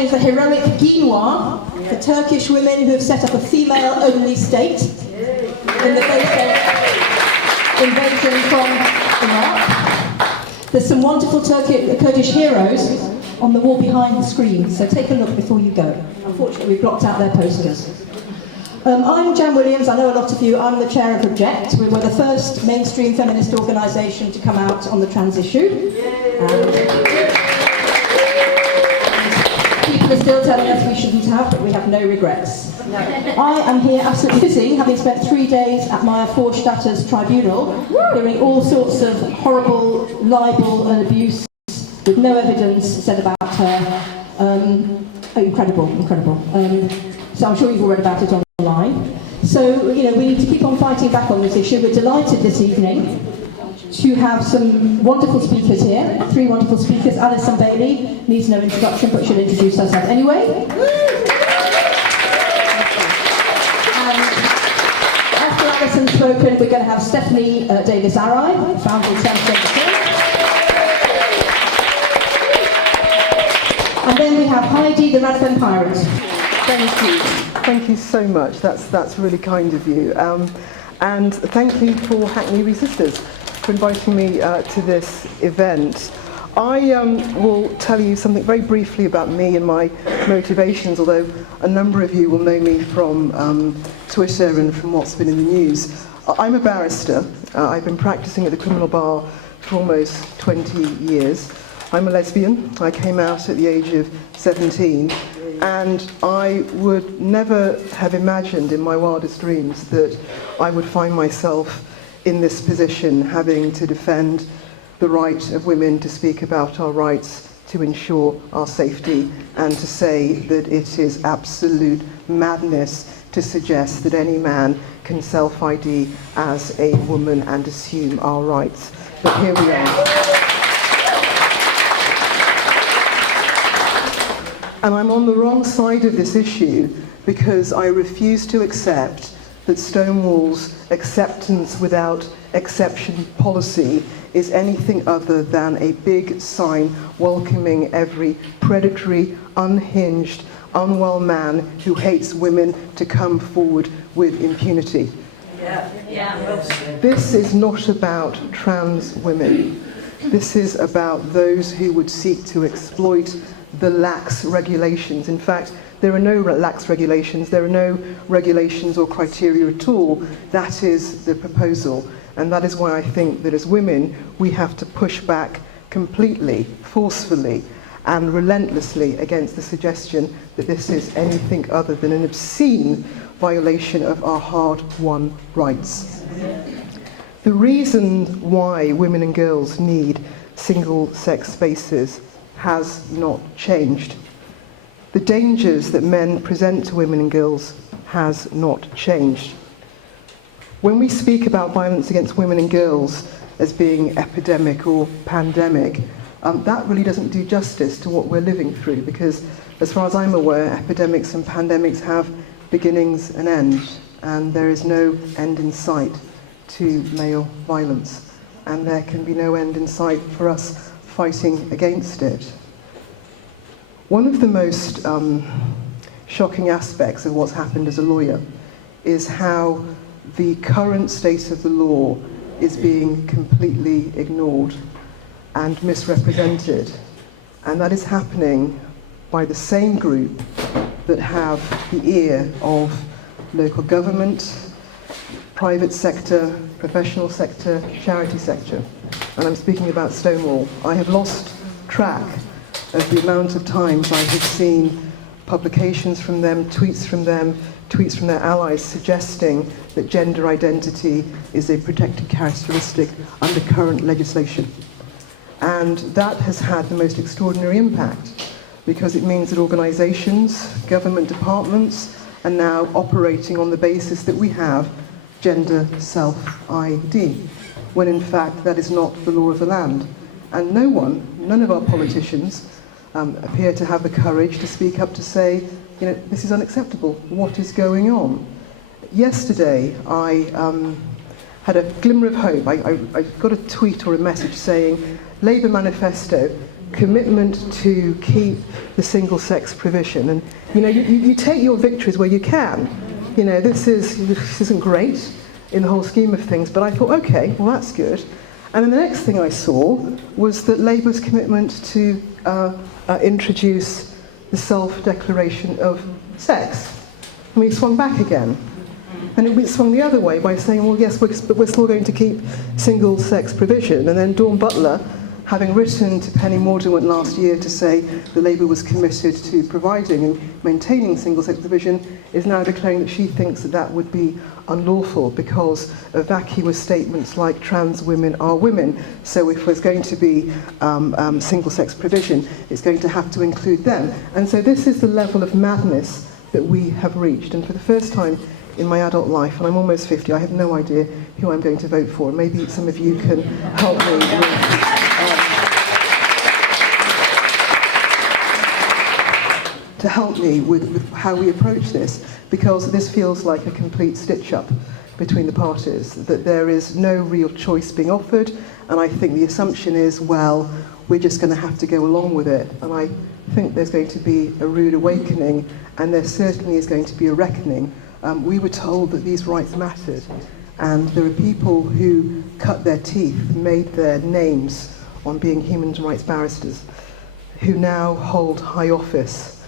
imagine is the heroic Ginois, the Turkish women who have set up a female-only state in the face of invasion from Iraq. There's some wonderful Kurdish heroes on the wall behind the screen, so take a look before you go. Unfortunately, we've blocked out their posters. I'm Jan Williams. I know a lot of you. I'm the chair of Reject. We were the first mainstream feminist organisation to come out on the trans issue. People are still telling us we shouldn't have, but we have no regrets. No. I am here absolutely fizzing, having spent 3 days at my Vorstatters tribunal, hearing all sorts of horrible libel and abuse with no evidence said about her. Incredible. So I'm sure you've all read about it online. So, we need to keep on fighting back on this issue. We're delighted this evening to have some wonderful speakers here. 3 wonderful speakers. Allison Bailey needs no introduction, but she'll introduce herself anyway. And after Allison's spoken, we're going to have Stephanie Davies-Arai, founder of Transgender. And then we have Heidi, the RadFem pirate. Thank you so much. That's really kind of you. And thank you for Hackney ReSisters for inviting me to this event. I will tell you something very briefly about me and my motivations, although a number of you will know me from Twitter and from what's been in the news. I'm a barrister. I've been practicing at the criminal bar for almost 20 years. I'm a lesbian. I came out at the age of 17, and I would never have imagined in my wildest dreams that I would find myself in this position, having to defend the right of women to speak about our rights, to ensure our safety, and to say that it is absolute madness to suggest that any man can self-ID as a woman and assume our rights. But here we are. And I'm on the wrong side of this issue because I refuse to accept that Stonewall's acceptance without exception policy is anything other than a big sign welcoming every predatory, unhinged, unwell man who hates women to come forward with impunity. This is not about trans women. This is about those who would seek to exploit the lax regulations. In fact, there are no lax regulations. There are no regulations or criteria at all. That is the proposal. And that is why I think that as women, we have to push back completely, forcefully, and relentlessly against the suggestion that this is anything other than an obscene violation of our hard-won rights. The reason why women and girls need single-sex spaces has not changed. The dangers that men present to women and girls has not changed. When we speak about violence against women and girls as being epidemic or pandemic, that really doesn't do justice to what we're living through, because as far as I'm aware, epidemics and pandemics have beginnings and ends, and there is no end in sight to male violence, and there can be no end in sight for us fighting against it. One of the most shocking aspects of what's happened as a lawyer is how the current state of the law is being completely ignored and misrepresented. And that is happening by the same group that have the ear of local government, private sector, professional sector, charity sector. And I'm speaking about Stonewall. I have lost track of the amount of times I have seen publications from them, tweets from their allies suggesting that gender identity is a protected characteristic under current legislation. And that has had the most extraordinary impact, because it means that organisations, government departments, are now operating on the basis that we have gender self-ID, when in fact that is not the law of the land. And none of our politicians appear to have the courage to speak up to say, this is unacceptable, what is going on? Yesterday, I had a glimmer of hope. I got a tweet or a message saying, Labour manifesto, commitment to keep the single-sex provision. And you take your victories where you can. This isn't great in the whole scheme of things, but I thought, okay, well that's good. And then the next thing I saw was that Labour's commitment to introduce the self-declaration of sex. And we swung back again. And we swung the other way by saying, well, yes, but we're still going to keep single-sex provision. And then Dawn Butler, having written to Penny Mordaunt last year to say that Labour was committed to providing and maintaining single-sex provision, is now declaring that she thinks that that would be unlawful because of vacuous statements like trans women are women. So if there's going to be single-sex provision, it's going to have to include them. And so this is the level of madness that we have reached. And for the first time in my adult life, and I'm almost 50, I have no idea who I'm going to vote for. Maybe some of you can help me with how we approach this, because this feels like a complete stitch-up between the parties, that there is no real choice being offered, and I think the assumption is, well, we're just going to have to go along with it. And I think there's going to be a rude awakening, and there certainly is going to be a reckoning. We were told that these rights mattered, and there are people who cut their teeth and made their names on being human rights barristers, who now hold high office,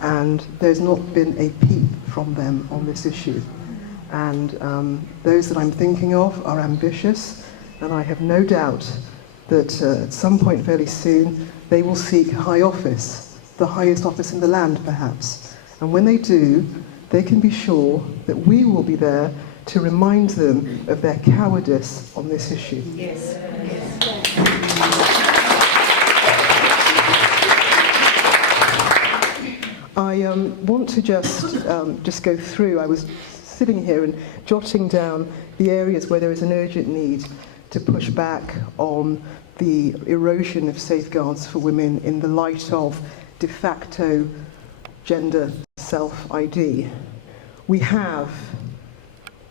and there's not been a peep from them on this issue. And those that I'm thinking of are ambitious, and I have no doubt that at some point fairly soon they will seek high office, the highest office in the land perhaps. And when they do, they can be sure that we will be there to remind them of their cowardice on this issue. Yes. I want to just go through. I was sitting here and jotting down the areas where there is an urgent need to push back on the erosion of safeguards for women in the light of de facto gender self-ID. We have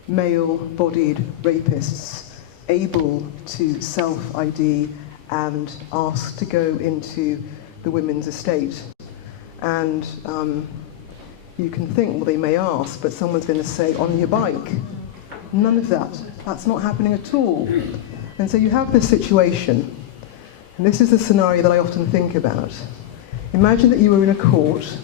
male-bodied rapists able to self-ID and ask to go into the women's estate. And you can think, well, they may ask, but someone's going to say, on your bike. None of that. That's not happening at all. And so you have this situation, and this is the scenario that I often think about. Imagine that you were in a court.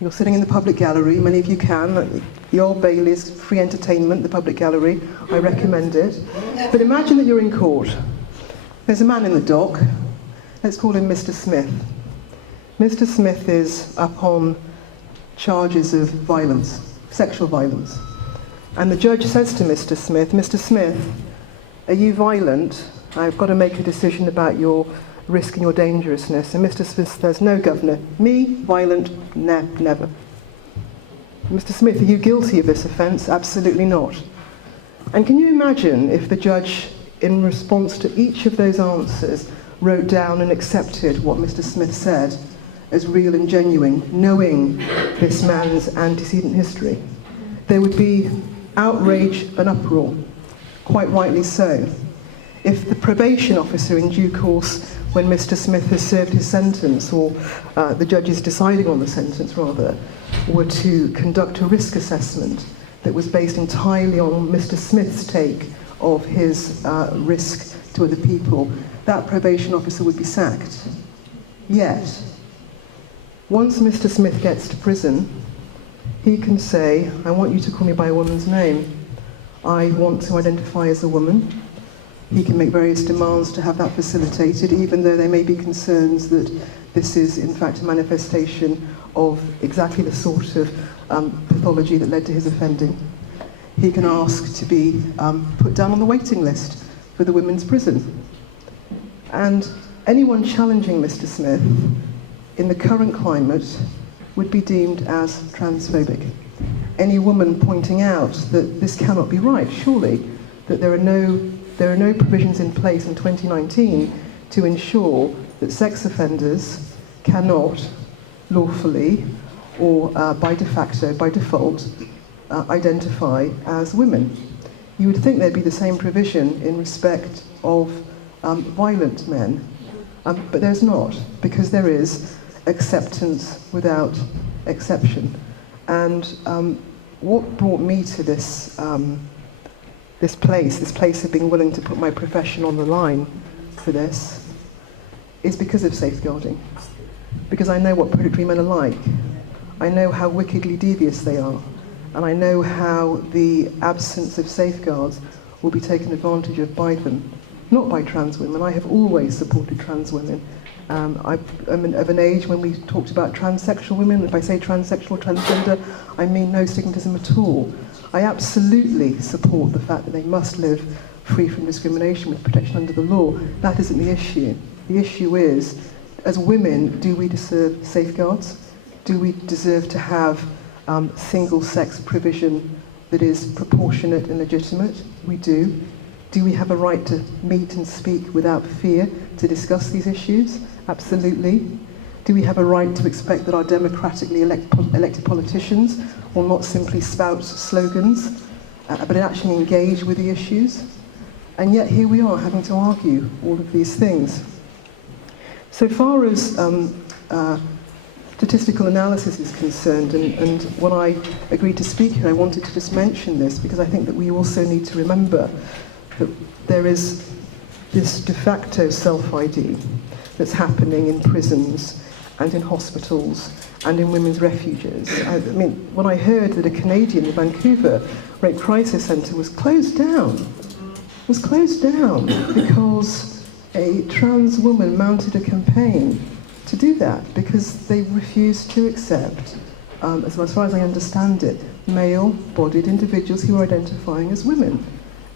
You're sitting in the public gallery, many of you can, the Old Bailey's free entertainment, the public gallery, I recommend it. But imagine that you're in court. There's a man in the dock, let's call him Mr. Smith. Mr. Smith is up on charges of violence, sexual violence. And the judge says to Mr. Smith, are you violent? I've got to make a decision about your risk and your dangerousness. And Mr. Smith says, no, Governor, me, violent, never. Mr. Smith, are you guilty of this offence? Absolutely not. And can you imagine if the judge, in response to each of those answers, wrote down and accepted what Mr. Smith said as real and genuine, knowing this man's antecedent history? There would be outrage and uproar, quite rightly so. If the probation officer in due course, when Mr. Smith has served his sentence, or the judge is deciding on the sentence rather, were to conduct a risk assessment that was based entirely on Mr. Smith's take of his risk to other people, that probation officer would be sacked. Yet, once Mr. Smith gets to prison, he can say, I want you to call me by a woman's name. I want to identify as a woman. He can make various demands to have that facilitated, even though there may be concerns that this is in fact a manifestation of exactly the sort of pathology that led to his offending. He can ask to be put down on the waiting list for the women's prison. And anyone challenging Mr. Smith in the current climate would be deemed as transphobic. Any woman pointing out that this cannot be right, surely, that there are no provisions in place in 2019 to ensure that sex offenders cannot lawfully or by de facto, by default, identify as women. You would think there'd be the same provision in respect of violent men. But there's not, because there is acceptance without exception. And what brought me to this place of being willing to put my profession on the line for this, is because of safeguarding. Because I know what predatory men are like. I know how wickedly devious they are. And I know how the absence of safeguards will be taken advantage of by them. Not by trans women. I have always supported trans women. I'm of an age when we talked about transsexual women. If I say transsexual, transgender, I mean no stigmatism at all. I absolutely support the fact that they must live free from discrimination with protection under the law. That isn't the issue. The issue is, as women, do we deserve safeguards? Do we deserve to have single-sex provision that is proportionate and legitimate? We do. Do we have a right to meet and speak without fear to discuss these issues? Absolutely. Do we have a right to expect that our democratically elected politicians will not simply spout slogans, but actually engage with the issues? And yet here we are having to argue all of these things. So far as statistical analysis is concerned, and when I agreed to speak here, I wanted to just mention this because I think that we also need to remember that there is this de facto self-ID that's happening in prisons and in hospitals and in women's refuges. I mean, when I heard that a Canadian, the Vancouver Rape Crisis Centre was closed down because a trans woman mounted a campaign to do that because they refused to accept, as far as I understand it, male-bodied individuals who are identifying as women.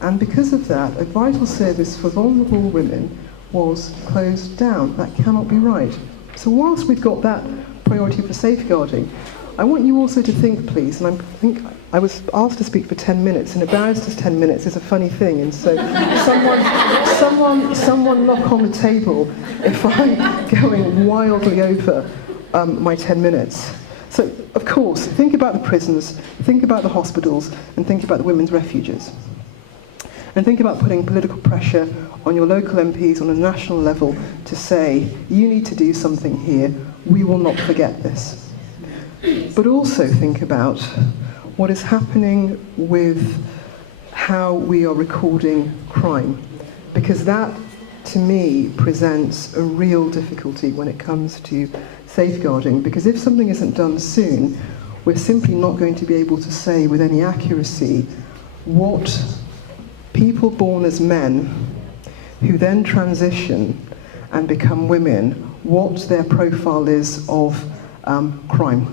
And because of that, a vital service for vulnerable women was closed down. That cannot be right. So whilst we've got that priority for safeguarding, I want you also to think, please, and I was asked to speak for 10 minutes, and a barrister's 10 minutes is a funny thing, and so someone knock on the table if I'm going wildly over my 10 minutes. So, of course, think about the prisons, think about the hospitals, and think about the women's refuges. And think about putting political pressure on your local MPs on a national level to say, you need to do something here, we will not forget this. But also think about what is happening with how we are recording crime, because that, to me, presents a real difficulty when it comes to safeguarding, because if something isn't done soon, we're simply not going to be able to say with any accuracy what people born as men who then transition and become women, what their profile is of crime.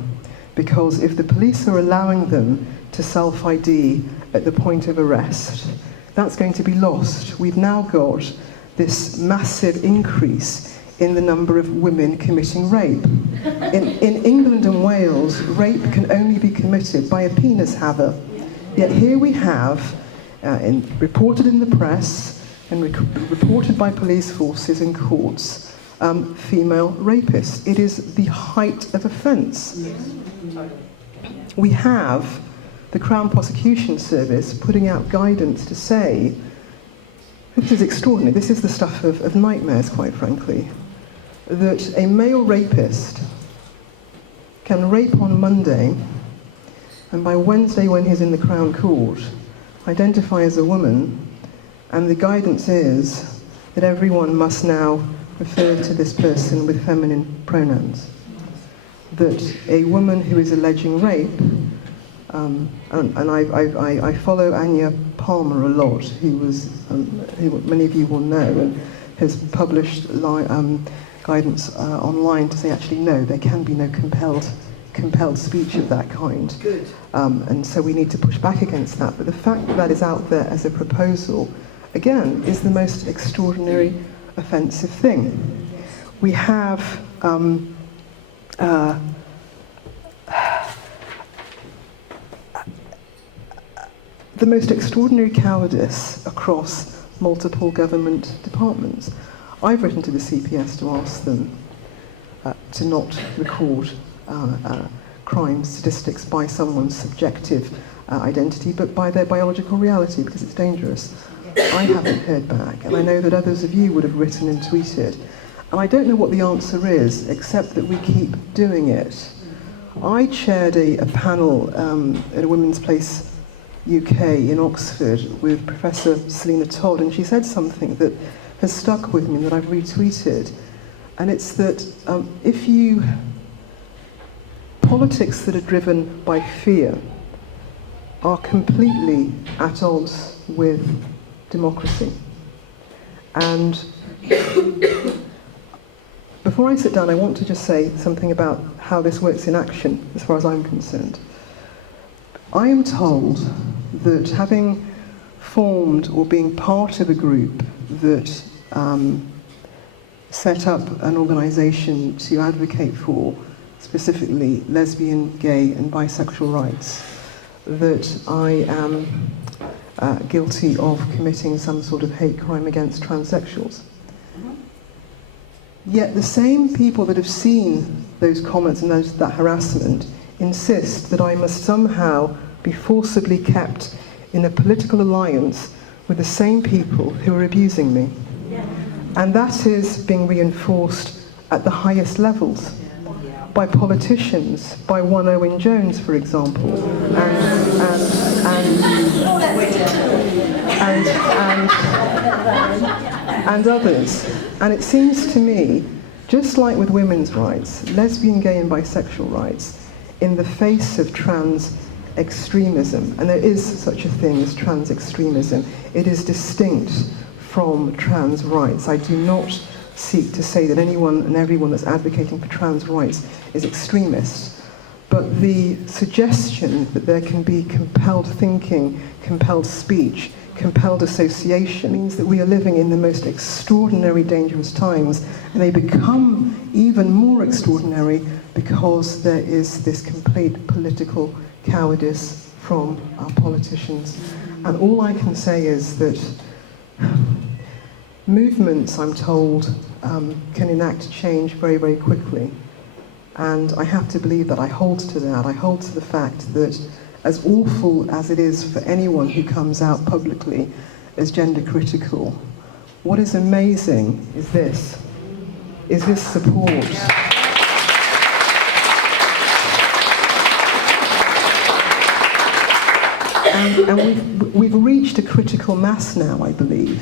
Because if the police are allowing them to self-ID at the point of arrest, that's going to be lost. We've now got this massive increase in the number of women committing rape. In England and Wales, rape can only be committed by a penis haver. Yet here we have, reported in the press and reported by police forces in courts, female rapists. It is the height of offence. We have the Crown Prosecution Service putting out guidance to say, this is extraordinary, this is the stuff of nightmares, quite frankly, that a male rapist can rape on Monday, and by Wednesday when he's in the Crown Court, identify as a woman, and the guidance is that everyone must now refer to this person with feminine pronouns. That a woman who is alleging rape, and I follow Anya Palmer a lot, who many of you will know, and has published guidance online to say, actually, no, there can be no compelled speech of that kind. Good. And so we need to push back against that. But the fact that that is out there as a proposal, again, is the most extraordinary, offensive thing. We have the most extraordinary cowardice across multiple government departments. I've written to the CPS to ask them to not record crime statistics by someone's subjective identity, but by their biological reality, because it's dangerous. I haven't heard back, and I know that others of you would have written and tweeted. And I don't know what the answer is, except that we keep doing it. I chaired a panel at a Women's Place UK in Oxford with Professor Selina Todd, and she said something that has stuck with me and that I've retweeted. And it's that politics that are driven by fear are completely at odds with democracy. And before I sit down, I want to just say something about how this works in action, as far as I'm concerned. I am told that having formed or being part of a group that set up an organisation to advocate for specifically lesbian, gay and bisexual rights, that I am guilty of committing some sort of hate crime against transsexuals. Yet the same people that have seen those comments and that harassment insist that I must somehow be forcibly kept in a political alliance with the same people who are abusing me. And that is being reinforced at the highest levels by politicians, by one Owen Jones, for example, and others. And it seems to me, just like with women's rights, lesbian, gay and bisexual rights, in the face of trans extremism, and there is such a thing as trans extremism, it is distinct from trans rights. I do not seek to say that anyone and everyone that's advocating for trans rights is extremist, but the suggestion that there can be compelled thinking, compelled speech, compelled association means that we are living in the most extraordinary, dangerous times, and they become even more extraordinary because there is this complete political cowardice from our politicians. And all I can say is that movements, I'm told, can enact change very, very quickly. And I have to believe that. I hold to that. I hold to the fact that as awful as it is for anyone who comes out publicly as gender critical, what is amazing is this support. And we've reached a critical mass now, I believe,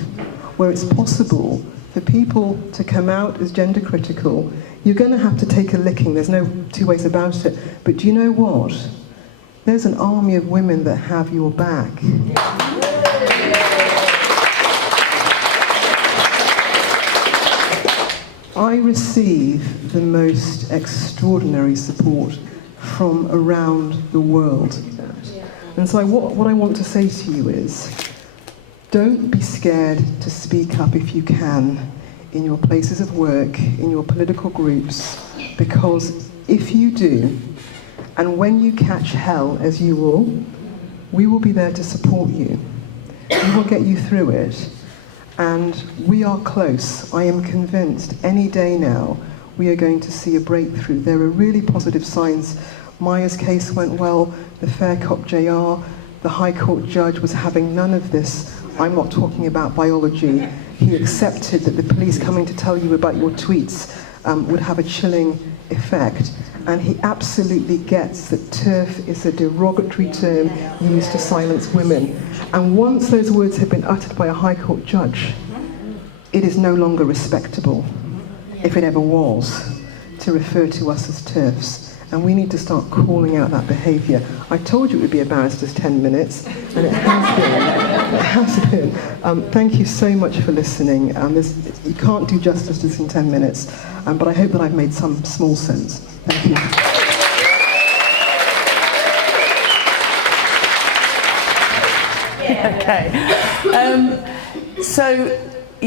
where it's possible for people to come out as gender critical. You're going to have to take a licking, there's no two ways about it. But do you know what? There's an army of women that have your back. I receive the most extraordinary support from around the world. And so what I want to say to you is, don't be scared to speak up if you can in your places of work, in your political groups, because if you do, and when you catch hell, as you will, we will be there to support you. We will get you through it. And we are close. I am convinced any day now we are going to see a breakthrough. There are really positive signs. Maya's case went well, the Fair Cop JR, the High Court judge was having none of this. I'm not talking about biology. He accepted that the police coming to tell you about your tweets would have a chilling effect. And he absolutely gets that TERF is a derogatory term used to silence women. And once those words have been uttered by a High Court judge, it is no longer respectable, if it ever was, to refer to us as TERFs. And we need to start calling out that behaviour. I told you it would be a barrister's 10 minutes, and it has been. It has been. Thank you so much for listening. You can't do justice to this in 10 minutes, but I hope that I've made some small sense. Thank you. Okay.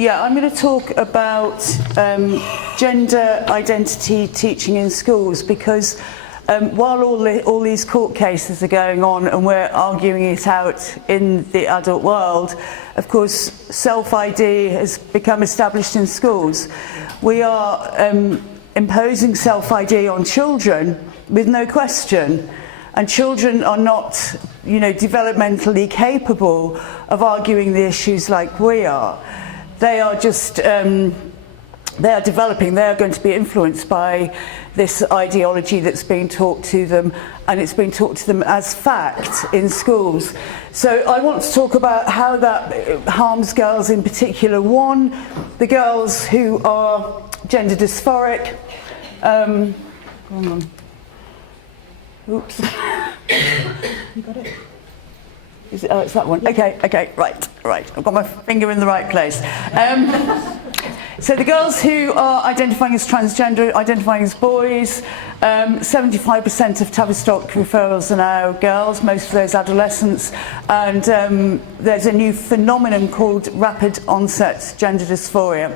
I'm going to talk about gender identity teaching in schools, because while all these court cases are going on and we're arguing it out in the adult world, of course, self-ID has become established in schools. We are imposing self-ID on children with no question. And children are not, developmentally capable of arguing the issues like we are. They are just they are developing, they are going to be influenced by this ideology that's being taught to them, and it's being taught to them as fact in schools. So I want to talk about how that harms girls in particular. One, the girls who are gender dysphoric. Hold on. Oops. You got it? Is it? Oh, it's that one. Okay, right. I've got my finger in the right place. So the girls who are identifying as transgender, identifying as boys, 75% of Tavistock referrals are now girls, most of those adolescents, and there's a new phenomenon called rapid onset gender dysphoria.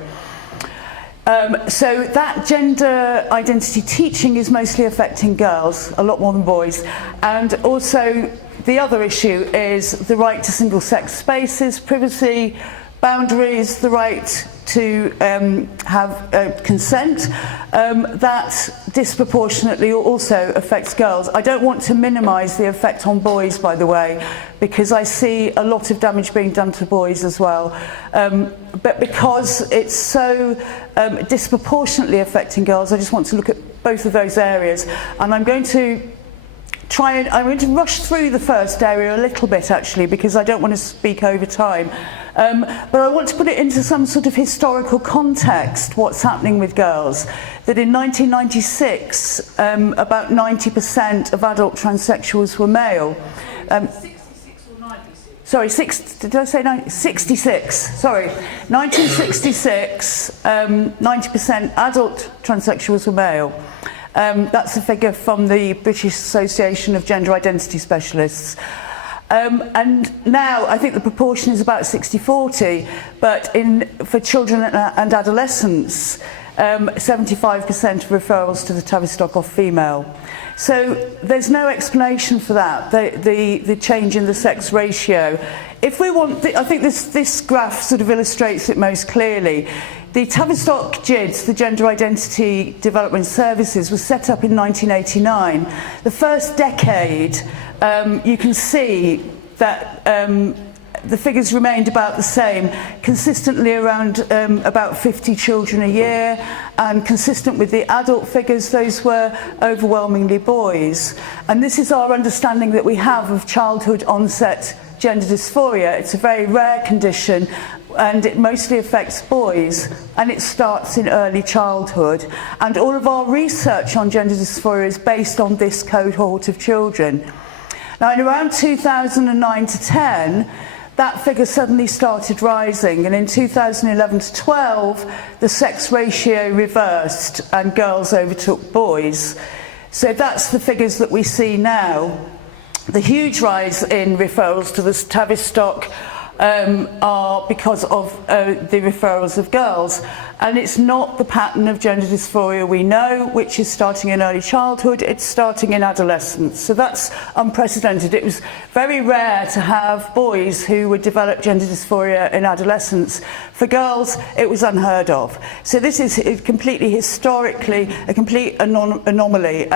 So that gender identity teaching is mostly affecting girls, a lot more than boys, and also the other issue is the right to single-sex spaces, privacy, boundaries, the right to have consent, that disproportionately also affects girls. I don't want to minimise the effect on boys, by the way, because I see a lot of damage being done to boys as well. But because it's so disproportionately affecting girls, I just want to look at both of those areas. And I'm going to I'm going to rush through the first area a little bit, actually, because I don't want to speak over time. But I want to put it into some sort of historical context, what's happening with girls. That in 1996, about 90% of adult transsexuals were male. 66 or 96? Sorry, did I say 66? Sorry. 1966, 90% adult transsexuals were male. That's a figure from the British Association of Gender Identity Specialists. And now I think the proportion is about 60-40, but for children and adolescents, 75% of referrals to the Tavistock are female. So there's no explanation for that, the change in the sex ratio. If we want, I think this graph sort of illustrates it most clearly. The Tavistock GIDS, the Gender Identity Development Services, was set up in 1989. The first decade, you can see that the figures remained about the same, consistently around about 50 children a year, and consistent with the adult figures, those were overwhelmingly boys. And this is our understanding that we have of childhood onset gender dysphoria. It's a very rare condition, and it mostly affects boys, and it starts in early childhood. And all of our research on gender dysphoria is based on this cohort of children. Now, in around 2009 to 10, that figure suddenly started rising, and in 2011 to 12, the sex ratio reversed and girls overtook boys. So that's the figures that we see now. The huge rise in referrals to the Tavistock are because of the referrals of girls, and it's not the pattern of gender dysphoria we know, which is starting in early childhood. It's starting in adolescence, so that's unprecedented. It was very rare to have boys who would develop gender dysphoria in adolescence. For girls, it was unheard of. So this is completely historically a complete anomaly.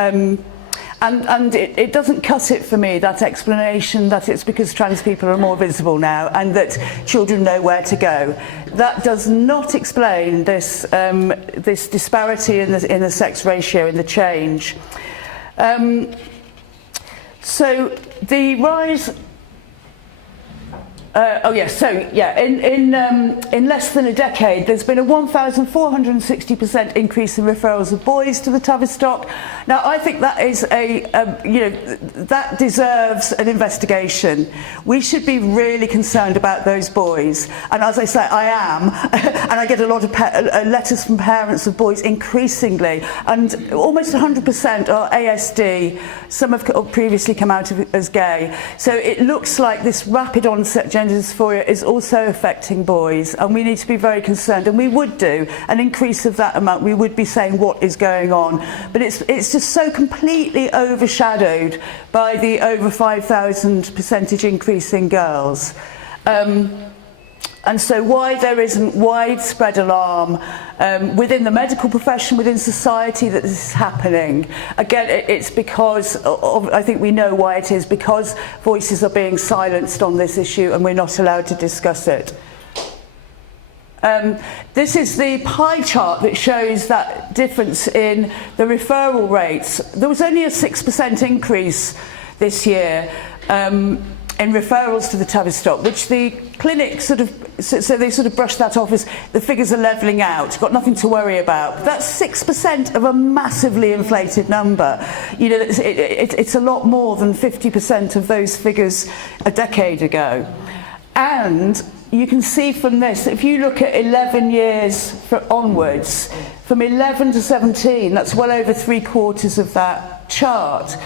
And it doesn't cut it for me, that explanation that it's because trans people are more visible now and that children know where to go. That does not explain this, this disparity in the sex ratio, in the change. So the rise... in less than a decade, there's been a 1,460% increase in referrals of boys to the Tavistock. Now, I think that is that deserves an investigation. We should be really concerned about those boys. And as I say, I am, and I get a lot of letters from parents of boys increasingly, and almost 100% are ASD. Some have previously come out as gay. So it looks like this rapid onset gender dysphoria is also affecting boys, and we need to be very concerned, and we would do an increase of that amount. We would be saying what is going on, but it's just so completely overshadowed by the over 5,000% increase in girls. And so why there isn't widespread alarm within the medical profession, within society, that this is happening? Again, it's because I think we know why it is, because voices are being silenced on this issue and we're not allowed to discuss it. This is the pie chart that shows that difference in the referral rates. There was only a 6% increase this year in referrals to the Tavistock, which the clinic so they sort of brushed that off as the figures are levelling out, got nothing to worry about. But that's 6% of a massively inflated number. You know, it's a lot more than 50% of those figures a decade ago. And you can see from this, if you look at 11 years onwards, from 11 to 17, that's well over 3/4 of that chart.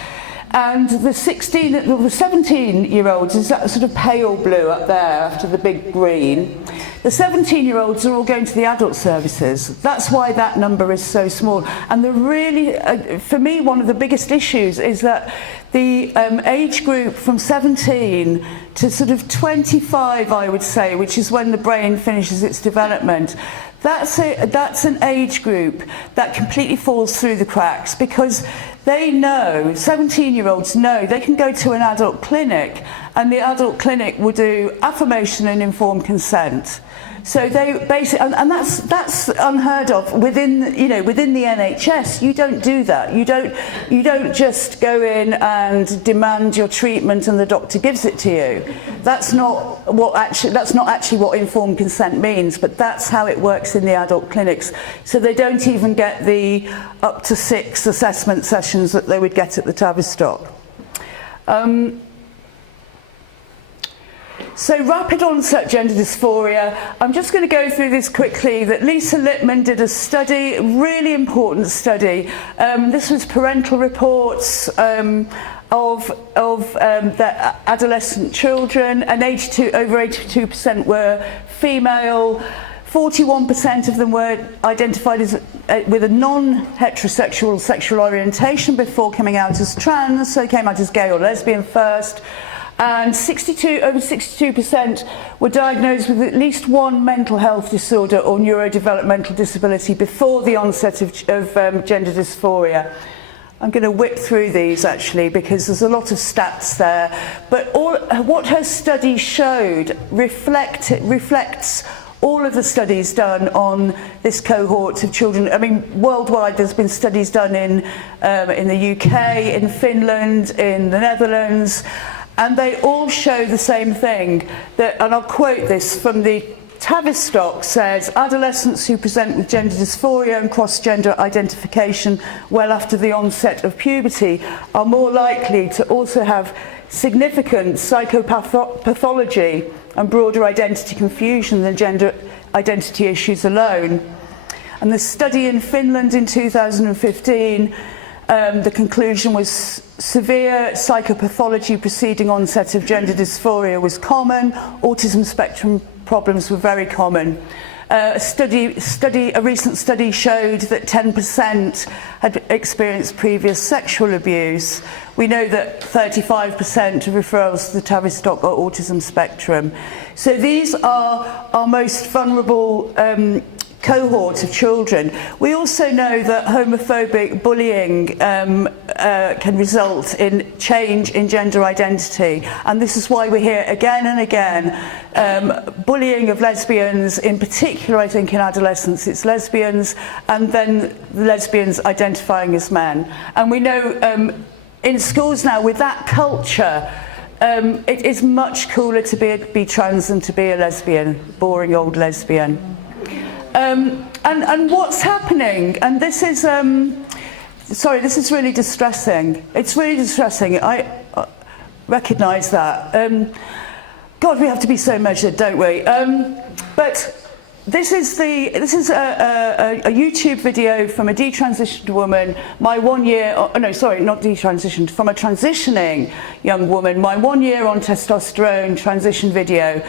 And the 17-year-olds is that sort of pale blue up there after the big green. The 17-year-olds are all going to the adult services. That's why that number is so small. And the really, for me, one of the biggest issues is that the age group from 17 to sort of 25, I would say, which is when the brain finishes its development, that's an age group that completely falls through the cracks, because they know, 17-year-olds know, they can go to an adult clinic and the adult clinic will do affirmation and informed consent. So they basically, and that's unheard of within the NHS. You don't do that. You don't just go in and demand your treatment and the doctor gives it to you. That's not actually what informed consent means, but that's how it works in the adult clinics. So they don't even get the up to 6 assessment sessions that they would get at the Tavistock. So rapid onset gender dysphoria, I'm just going to go through this quickly, that Lisa Lippman did a study, really important study. This was parental reports of the adolescent children, and over 82% were female. 41% of them were identified as with a non-heterosexual sexual orientation before coming out as trans, so they came out as gay or lesbian first. And over 62% were diagnosed with at least one mental health disorder or neurodevelopmental disability before the onset of gender dysphoria. I'm going to whip through these actually because there's a lot of stats there. But what her study showed reflects all of the studies done on this cohort of children. I mean, worldwide there's been studies done in the UK, in Finland, in the Netherlands. And they all show the same thing, that, and I'll quote this from the Tavistock, says, adolescents who present with gender dysphoria and cross-gender identification well after the onset of puberty are more likely to also have significant psychopathology and broader identity confusion than gender identity issues alone. And the study in Finland in 2015, the conclusion was severe psychopathology preceding onset of gender dysphoria was common. Autism spectrum problems were very common. A recent study showed that 10% had experienced previous sexual abuse. We know that 35% of referrals to the Tavistock are autism spectrum. So these are our most vulnerable cohort of children. We also know that homophobic bullying can result in change in gender identity, and this is why we hear again and again bullying of lesbians, in particular I think in adolescence it's lesbians, and then lesbians identifying as men. And we know in schools now, with that culture, it is much cooler to be trans than to be a lesbian, boring old lesbian. And what's happening, and this is, this is really distressing. It's really distressing. I recognise that. God, we have to be so measured, don't we? But this is a YouTube video from a detransitioned woman. My 1 year, no, sorry, not detransitioned, from a transitioning young woman. My 1 year on testosterone transition video.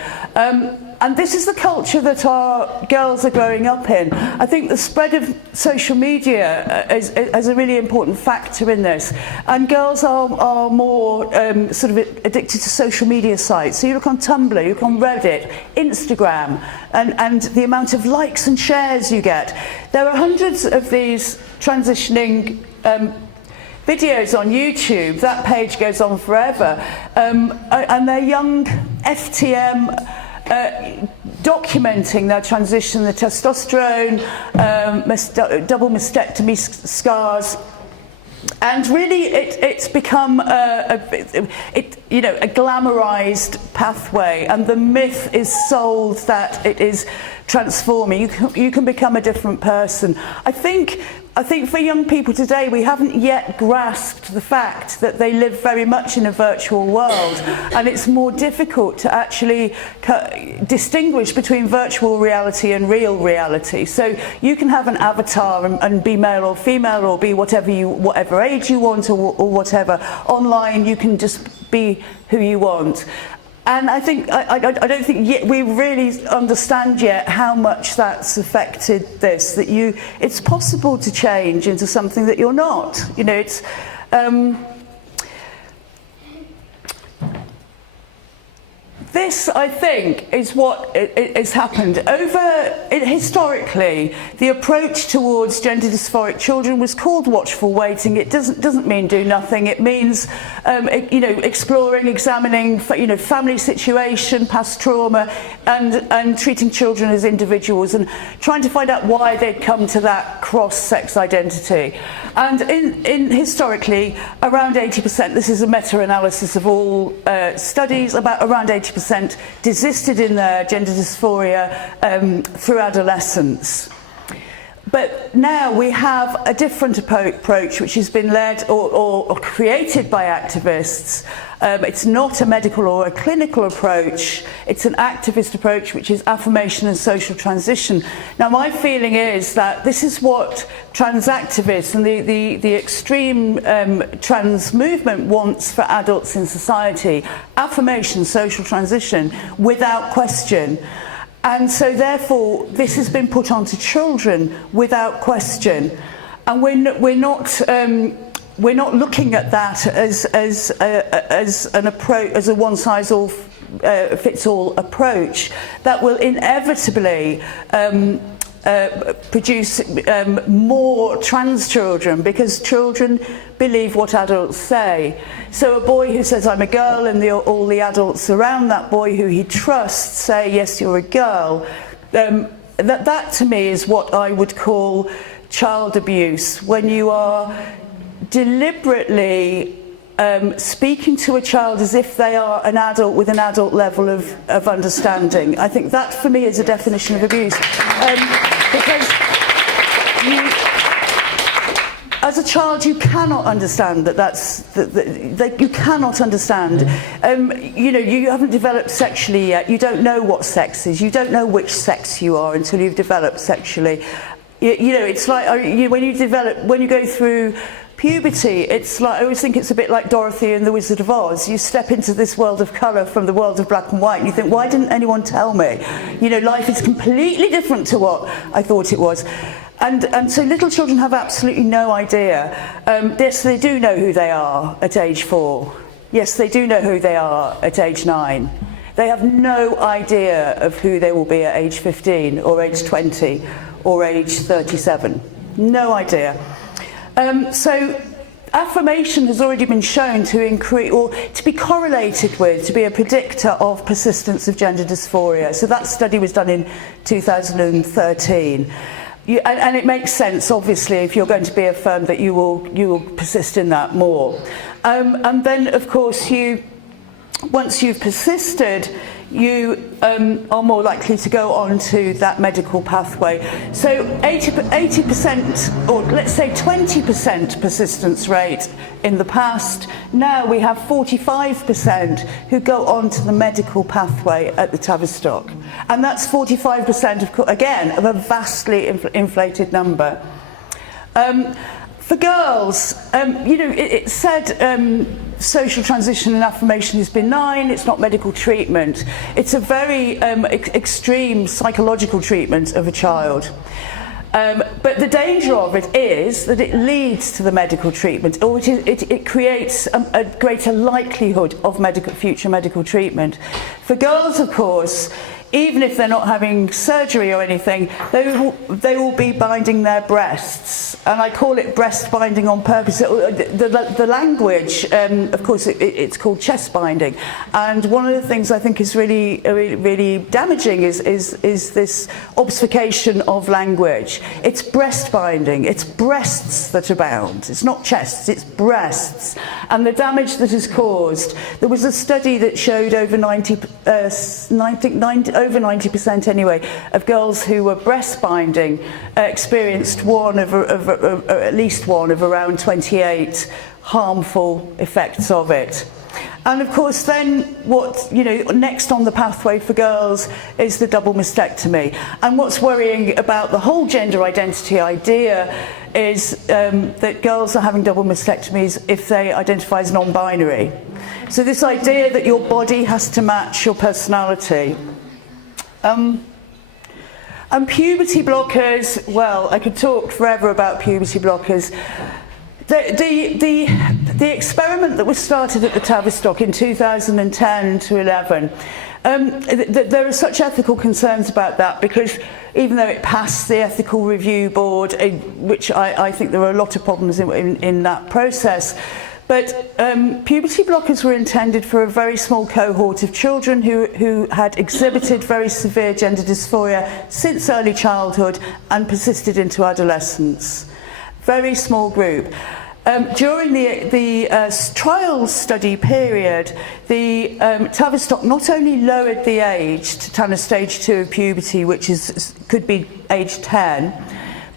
And this is the culture that our girls are growing up in. I think the spread of social media is a really important factor in this. And girls are more sort of addicted to social media sites. So you look on Tumblr, you look on Reddit, Instagram, and the amount of likes and shares you get. There are hundreds of these transitioning videos on YouTube. That page goes on forever. And they're young FTM documenting their transition, the testosterone, double mastectomy scars. And really, it's become a glamorized pathway, and the myth is sold that it is transforming. You can become a different person. I think for young people today, we haven't yet grasped the fact that they live very much in a virtual world, and it's more difficult to actually distinguish between virtual reality and real reality. So you can have an avatar and be male or female, or be whatever age you want, or whatever. Online, you can just be who you want. And I don't think yet we really understand yet how much that's affected this. That it's possible to change into something that you're not. You know, it's. This, I think, is what has happened. Historically, the approach towards gender dysphoric children was called watchful waiting. It doesn't mean do nothing. It means, exploring, examining, family situation, past trauma, and treating children as individuals and trying to find out why they'd come to that cross-sex identity. And historically, around 80%. This is a meta-analysis of all studies. Around 80% desisted in their gender dysphoria through adolescence. But now we have a different approach which has been led or created by activists. It's not a medical or a clinical approach, it's an activist approach, which is affirmation and social transition. Now my feeling is that this is what trans activists and the extreme trans movement wants for adults in society: affirmation, social transition, without question. And so therefore this has been put onto children without question, and we're not looking at that as an approach, as a one-size-fits-all approach that will inevitably produce more trans children, because children believe what adults say. So a boy who says I'm a girl, and all the adults around that boy who he trusts say yes, you're a girl, that to me is what I would call child abuse, when you are deliberately speaking to a child as if they are an adult with an adult level of understanding. I think that for me is a definition of abuse. Because as a child, you cannot understand that you cannot understand. You haven't developed sexually yet. You don't know what sex is. You don't know which sex you are until you've developed sexually. It's like when you go through puberty, it's like, I always think it's a bit like Dorothy and the Wizard of Oz. You step into this world of colour from the world of black and white, and you think, why didn't anyone tell me? Life is completely different to what I thought it was. And so little children have absolutely no idea. Yes, they do know who they are at age 4. Yes, they do know who they are at age 9. They have no idea of who they will be at age 15 or age 20 or age 37. No idea. So affirmation has already been shown to increase, or to be correlated with, to be a predictor of persistence of gender dysphoria. So that study was done in 2013. And it makes sense, obviously, if you're going to be affirmed, that you will persist in that more. And then, of course, once you've persisted, you are more likely to go on to that medical pathway. So 80%, or let's say 20% persistence rate in the past. Now we have 45% who go on to the medical pathway at the Tavistock. And that's 45%, of a vastly inflated number. For girls, it said social transition and affirmation is benign, it's not medical treatment. It's a very extreme psychological treatment of a child. But the danger of it is that it leads to the medical treatment, or it creates a greater likelihood of future medical treatment. For girls, of course, even if they're not having surgery or anything, they will be binding their breasts. and I call it breast binding on purpose. The language, of course, it's called chest binding, and one of the things I think is really damaging is this obfuscation of language. It's breast binding. It's breasts that are bound. It's not chests. It's breasts, and the damage that is caused. There was a study that showed over 90% anyway of girls who were breast binding experienced at least one of around 28 harmful effects of it. And of course then next on the pathway for girls is the double mastectomy. And what's worrying about the whole gender identity idea is that girls are having double mastectomies if they identify as non-binary. So this idea that your body has to match your personality. And puberty blockers, well, I could talk forever about puberty blockers. The experiment that was started at the Tavistock in 2010 to 11, there are such ethical concerns about that, because even though it passed the ethical review board, which I think there were a lot of problems in that process, but puberty blockers were intended for a very small cohort of children who had exhibited very severe gender dysphoria since early childhood and persisted into adolescence. Very small group. During the trial study period, the Tavistock not only lowered the age to kind of stage 2 of puberty, which could be age 10,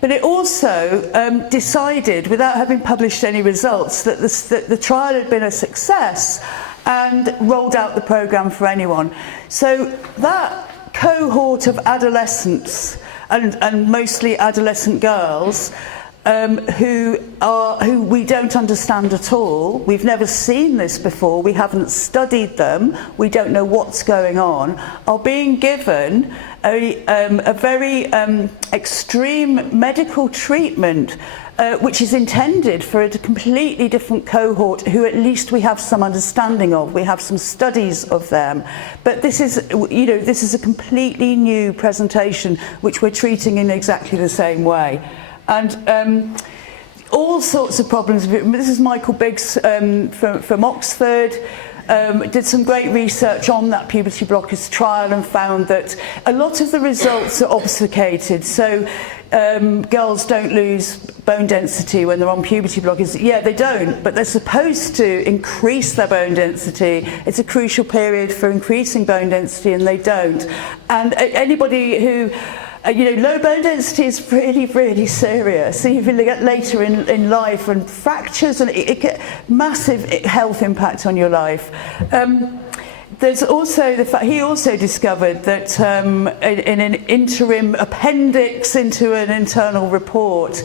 but it also decided, without having published any results, that the trial had been a success and rolled out the programme for anyone. So that cohort of adolescents, and mostly adolescent girls, who we don't understand at all. We've never seen this before. We haven't studied them. We don't know what's going on. Are being given a very extreme medical treatment, which is intended for a completely different cohort, who at least we have some understanding of. We have some studies of them, but this is a completely new presentation, which we're treating in exactly the same way. And all sorts of problems. This is Michael Biggs from Oxford. Did some great research on that puberty blockers trial and found that a lot of the results are obfuscated. So girls don't lose bone density when they're on puberty blockers. Yeah, they don't, but they're supposed to increase their bone density. It's a crucial period for increasing bone density, and they don't. And anybody who low bone density is really, really serious. So if you get later in life, and fractures, and it get massive health impact on your life. There's also the fact he also discovered that in an interim appendix into an internal report,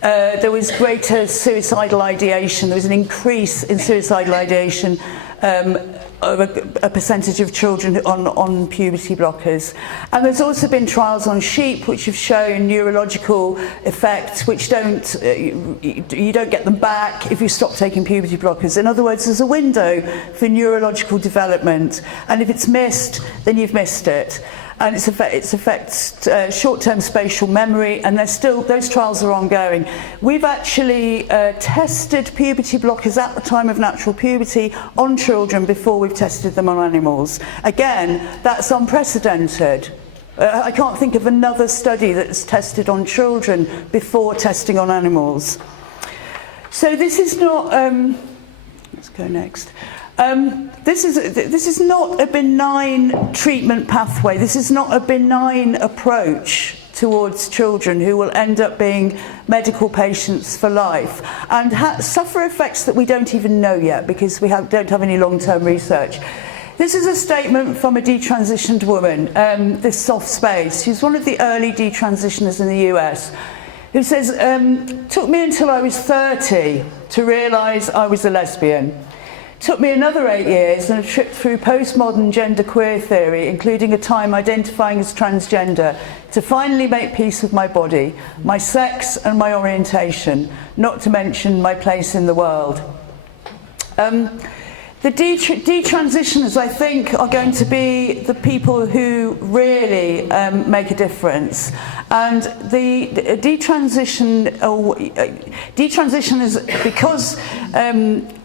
there was greater suicidal ideation. There was an increase in suicidal ideation of a percentage of children on puberty blockers. And there's also been trials on sheep which have shown neurological effects which you don't get them back if you stop taking puberty blockers. In other words, there's a window for neurological development, and if it's missed, then you've missed it. And it affects short-term spatial memory, and those trials are ongoing. We've actually tested puberty blockers at the time of natural puberty on children before we've tested them on animals. Again, that's unprecedented. I can't think of another study that's tested on children before testing on animals. So this is not... let's go next. This is not a benign treatment pathway. This is not a benign approach towards children who will end up being medical patients for life and suffer effects that we don't even know yet, because we don't have any long-term research. This is a statement from a detransitioned woman, this soft space. She's one of the early detransitioners in the US, who says, took me until I was 30 to realise I was a lesbian. Took me another 8 years and a trip through postmodern genderqueer theory, including a time identifying as transgender, to finally make peace with my body, my sex and my orientation, not to mention my place in the world. The detransitioners, I think, are going to be the people who really make a difference. And the detransition is because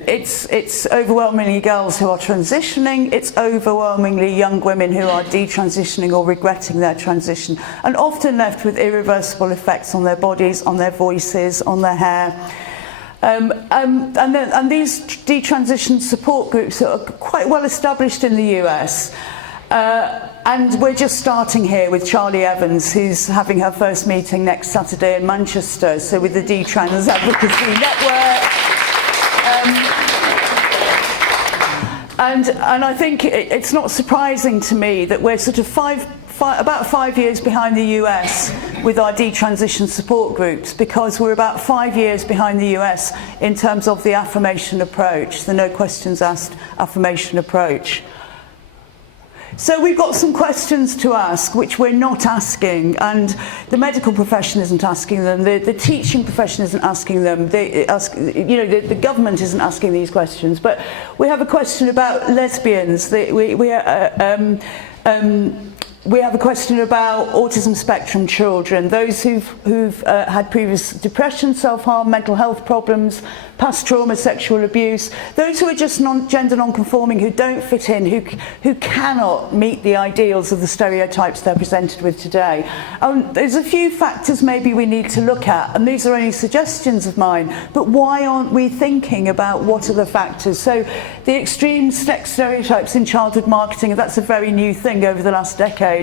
it's overwhelmingly girls who are transitioning, it's overwhelmingly young women who are detransitioning or regretting their transition, and often left with irreversible effects on their bodies, on their voices, on their hair. And these detransition support groups are quite well established in the US. And we're just starting here with Charlie Evans, who's having her first meeting next Saturday in Manchester, so with the Detrans Advocacy Network. And I think it's not surprising to me that we're sort of about 5 years behind the US with our detransition support groups, because we're about 5 years behind the US in terms of the affirmation approach, the no questions asked affirmation approach. So we've got some questions to ask which we're not asking, and the medical profession isn't asking them, the teaching profession isn't asking them, the government isn't asking these questions. But we have a question about lesbians. We have a question about autism spectrum children, those who've had previous depression, self-harm, mental health problems, past trauma, sexual abuse, those who are just gender non-conforming, who don't fit in, who cannot meet the ideals of the stereotypes they're presented with today. There's a few factors maybe we need to look at, and these are only suggestions of mine, but why aren't we thinking about what are the factors? So the extreme sex stereotypes in childhood marketing, that's a very new thing over the last decade.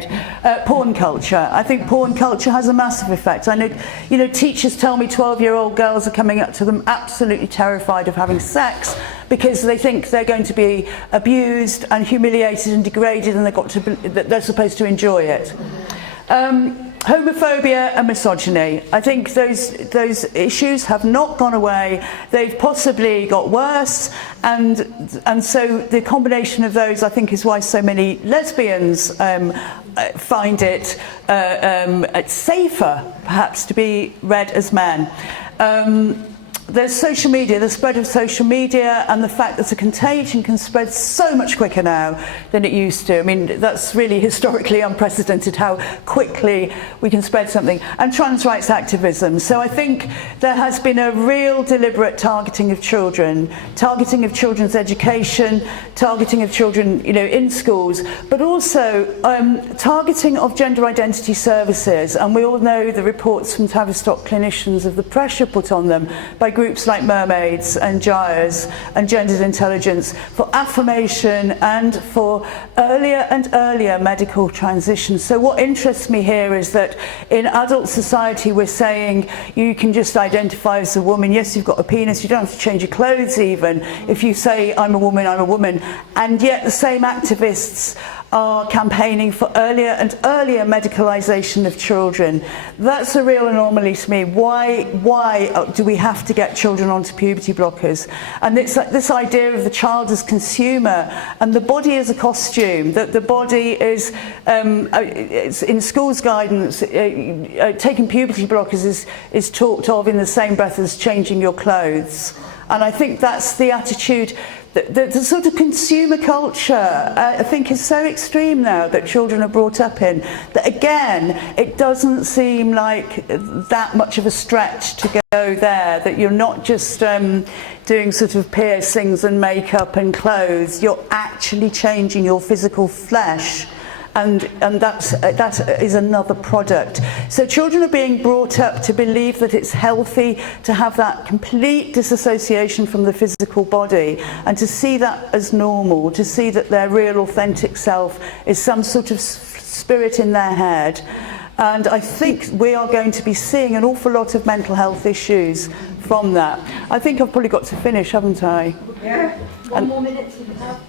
Porn culture. I think porn culture has a massive effect. I know, teachers tell me 12-year-old girls are coming up to them absolutely terrified of having sex because they think they're going to be abused and humiliated and degraded, and they're supposed to enjoy it. Homophobia and misogyny. I think those issues have not gone away. They've possibly got worse, and so the combination of those, I think, is why so many lesbians find it safer, perhaps, to be read as men. There's social media, the spread of social media, and the fact that a contagion can spread so much quicker now than it used to. I mean, that's really historically unprecedented how quickly we can spread something. And trans rights activism. So I think there has been a real deliberate targeting of children, targeting of children's education, targeting of children, in schools, but also targeting of gender identity services. And we all know the reports from Tavistock clinicians of the pressure put on them by groups like Mermaids and Gyres and Gendered Intelligence for affirmation and for earlier and earlier medical transition. So what interests me here is that in adult society we're saying you can just identify as a woman. Yes, you've got a penis, you don't have to change your clothes even. If you say I'm a woman, I'm a woman. And yet the same activists are campaigning for earlier and earlier medicalisation of children. That's a real anomaly to me. Why do we have to get children onto puberty blockers? And it's like this idea of the child as consumer and the body as a costume, that the body is, it's in schools guidance, taking puberty blockers is talked of in the same breath as changing your clothes. And I think that's the attitude. The sort of consumer culture, I think, is so extreme now that children are brought up in, that again, it doesn't seem like that much of a stretch to go there, that you're not just doing sort of piercings and makeup and clothes, you're actually changing your physical flesh. And that is another product. So children are being brought up to believe that it's healthy to have that complete disassociation from the physical body, and to see that as normal, to see that their real authentic self is some sort of spirit in their head. And I think we are going to be seeing an awful lot of mental health issues from that. I think I've probably got to finish, haven't I? Yeah. One more minute to have.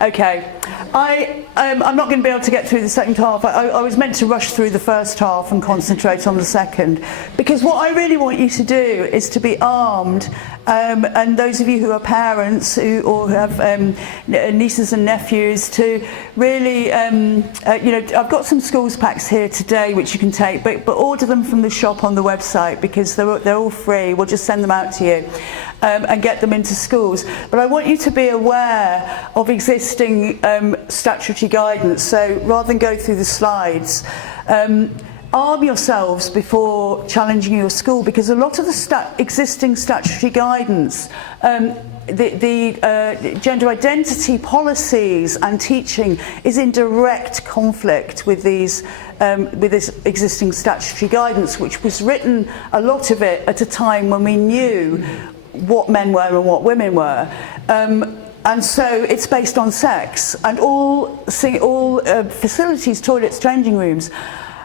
Okay, I'm not going to be able to get through the second half. I was meant to rush through the first half and concentrate on the second, because what I really want you to do is to be armed, and those of you who are parents or have nieces and nephews, to really, I've got some schools packs here today which you can take, but order them from the shop on the website, because they're all free. We'll just send them out to you. and get them into schools. But I want you to be aware of existing statutory guidance. So rather than go through the slides, arm yourselves before challenging your school, because a lot of the existing statutory guidance, the gender identity policies and teaching is in direct conflict with these with this existing statutory guidance, which was written, a lot of it, at a time when we knew what men were and what women were. And so it's based on sex, and all facilities, toilets, changing rooms,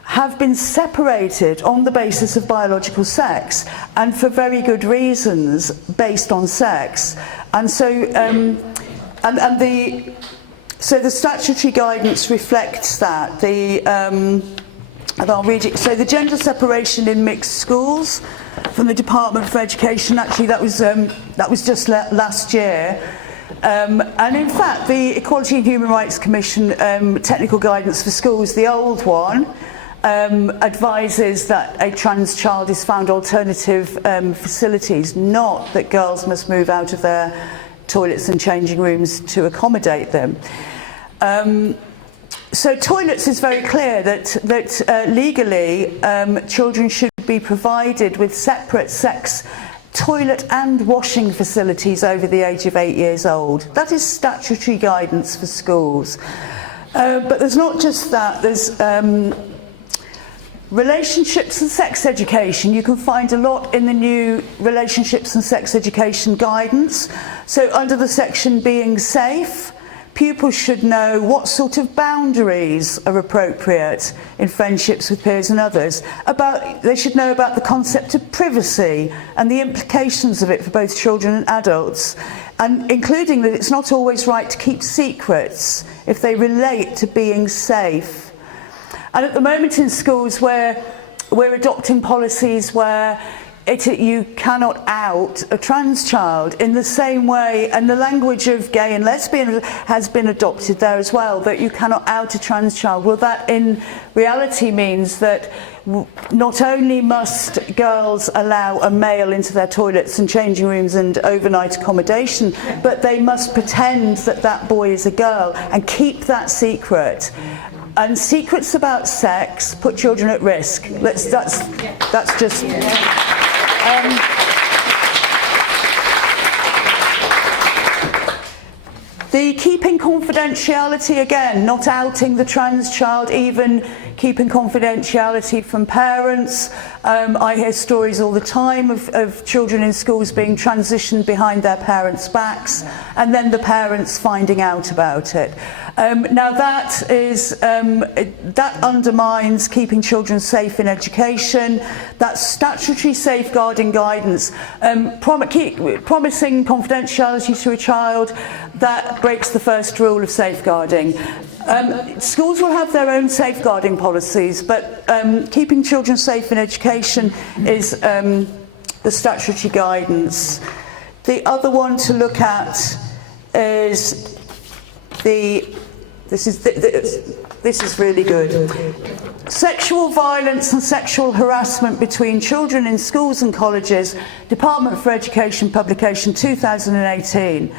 have been separated on the basis of biological sex, and for very good reasons, based on sex. And so, so the statutory guidance reflects that. And I'll read it. So the gender separation in mixed schools from the Department for Education, actually that was just last year. And in fact, the Equality and Human Rights Commission technical guidance for schools, the old one, advises that a trans child is found alternative facilities, not that girls must move out of their toilets and changing rooms to accommodate them. So toilets is very clear that legally children should be provided with separate sex toilet and washing facilities over the age of 8 years old. That is statutory guidance for schools. But there's not just that, there's relationships and sex education. You can find a lot in the new relationships and sex education guidance. So under the section being safe, pupils should know what sort of boundaries are appropriate in friendships with peers and others. They should know about the concept of privacy and the implications of it for both children and adults, and including that it's not always right to keep secrets if they relate to being safe. And at the moment in schools where we're adopting policies where you cannot out a trans child in the same way, and the language of gay and lesbian has been adopted there as well, that you cannot out a trans child. Well, that in reality means that not only must girls allow a male into their toilets and changing rooms and overnight accommodation, but they must pretend that that boy is a girl and keep that secret. And secrets about sex put children at risk. That's just. The keeping confidentiality, again, not outing the trans child, even keeping confidentiality from parents. I hear stories all the time of children in schools being transitioned behind their parents' backs, and then the parents finding out about it. Now that undermines keeping children safe in education. That's statutory safeguarding guidance. Promising confidentiality to a child, that breaks the first rule of safeguarding. Schools will have their own safeguarding policies, but keeping children safe in education is the statutory guidance. The other one to look at is this is really good. Sexual violence and sexual harassment between children in schools and colleges, Department for Education publication 2018.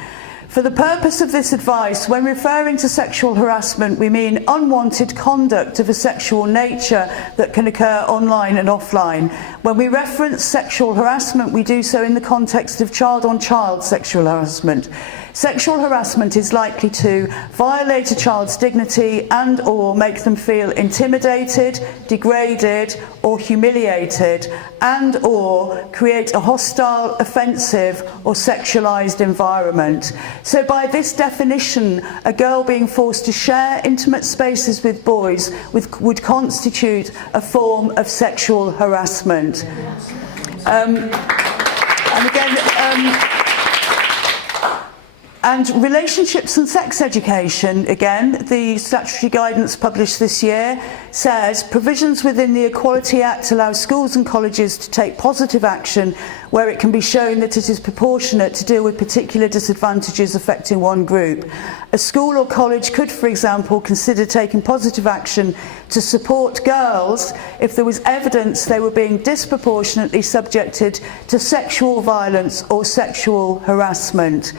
For the purpose of this advice, when referring to sexual harassment, we mean unwanted conduct of a sexual nature that can occur online and offline. When we reference sexual harassment, we do so in the context of child-on-child sexual harassment. Sexual harassment is likely to violate a child's dignity and or make them feel intimidated, degraded or humiliated, and or create a hostile, offensive or sexualized environment. So by this definition, a girl being forced to share intimate spaces with boys would constitute a form of sexual harassment. And again, And relationships and sex education, again, the statutory guidance published this year says provisions within the Equality Act allow schools and colleges to take positive action where it can be shown that it is proportionate to deal with particular disadvantages affecting one group. A school or college could, for example, consider taking positive action to support girls if there was evidence they were being disproportionately subjected to sexual violence or sexual harassment.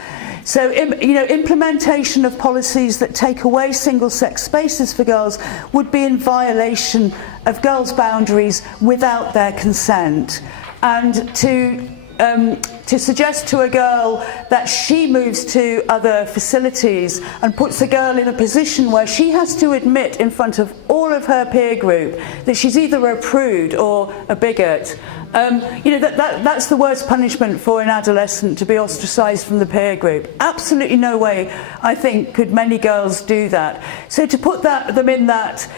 So, implementation of policies that take away single-sex spaces for girls would be in violation of girls' boundaries without their consent. And to suggest to a girl that she moves to other facilities and puts a girl in a position where she has to admit in front of all of her peer group that she's either a prude or a bigot. That's the worst punishment for an adolescent, to be ostracised from the peer group. Absolutely no way, I think, could many girls do that. So to put them in that